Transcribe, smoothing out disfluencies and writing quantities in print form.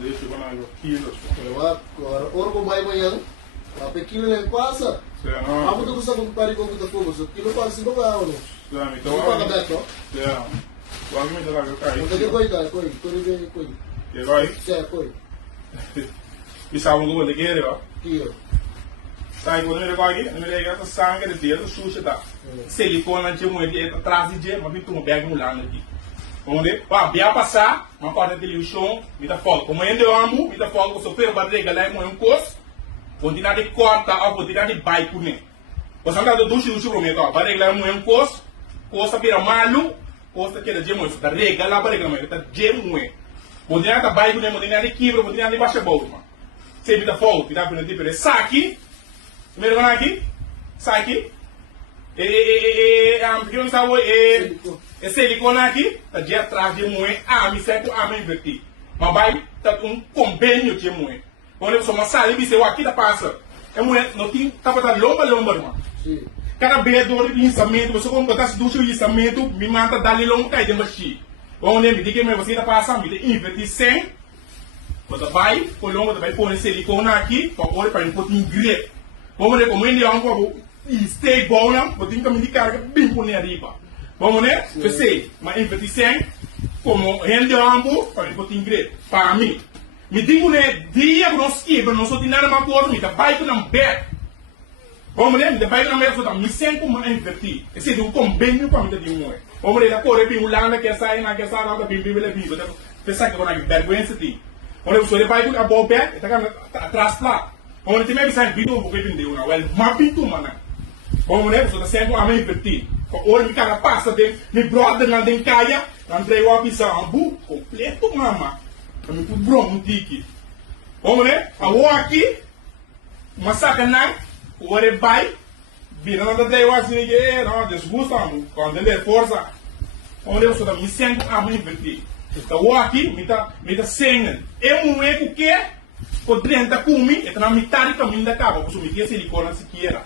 Deixa eu ganhar quilos. Agora, orgo vai amanhã. A pequena nem passa. A muito custa com pari com muita fogo. Se quilo passa 5 reais. Então, não paga bem, não? O argumento da cara. Não tem que cuidar, coi. Que vai? É, coi. E sabe o que eu vou querer, ó? Tio. Sai quando eu aqui, eu me sangue de dedo, suja tá. Silicone de moeda atrás de dia, mas me tomo bem mulando aqui. Onde? Pá, bem passar, uma parte de chão, me dá fogo. Como ainda eu amo, me dá fogo, eu sou pelo barriga lá em um coço. Continuar de corta, ou continuar de bike com ele. Você anda do ducho prometo, ó, barriga lá em um coço, coça pira malu, coça que é de moeda, da rega lá barriga lá, tá de moeda. Continuar de bike com ele, continuar de quebra, continuar de baixa bola, mano. Você me dá fogo, me dá para tipo de saque. Primeiro aqui, saque. Porque sabe, silicone aqui, tá de atrás de moeda, me certo, me invertir. Mas vai, tá um convênio de moeda. Quando eu sou uma sala, eu sei, aqui da passa. É moeda, não tem, tá para lomba, irmão. Cada vez do pensamento, você como botar do seu pensamento, me manda dar longo, cai de machine. Vamos lembrar de que você tá passando, me invertir 100. Você vai, por longo, vai pôr silicone aqui, para um pouquinho grip. Vamos ver como ele é um pouco. E stay bom, não? Vou ter que me carga bem por arriba. Vamos ver? Você, mas invertir 100, como rende ambo, para um pouquinho grip. Para mim. Me digo, né, dia que nós quebra, nós só tem nada mais por mim, tá bike na back. Vamos ver? Me bike na back, só tá me 100 como invertir. Esse é um convênio para mim de um. Vamos ver, a cor é bem ulana, que sai na que sai na bem bem bem bem. Pensar que eu vou na vergonha assim. Quando eu sou de bike na boa back, tá atrás lá. Vamos ver, tem mais vídeo porque vendeu na, well, mapping tu mana. Vamos ver, só tá sempre a me invertir. Ora me cara passa de me brother na den caia, na entrei a pizza ambu completo mama. Kami put brom tiki. Vamos ver, a o aqui, uma sacanagem, o ore vai, vira na da eu assim que não desgosta, quando ele é força. Vamos ver, só tá me sendo a me invertir. Então o aqui me tá sendo. É um eco que poderia estar comigo, é na metade do caminho da cava, porque eu me tinha silicone se quiera.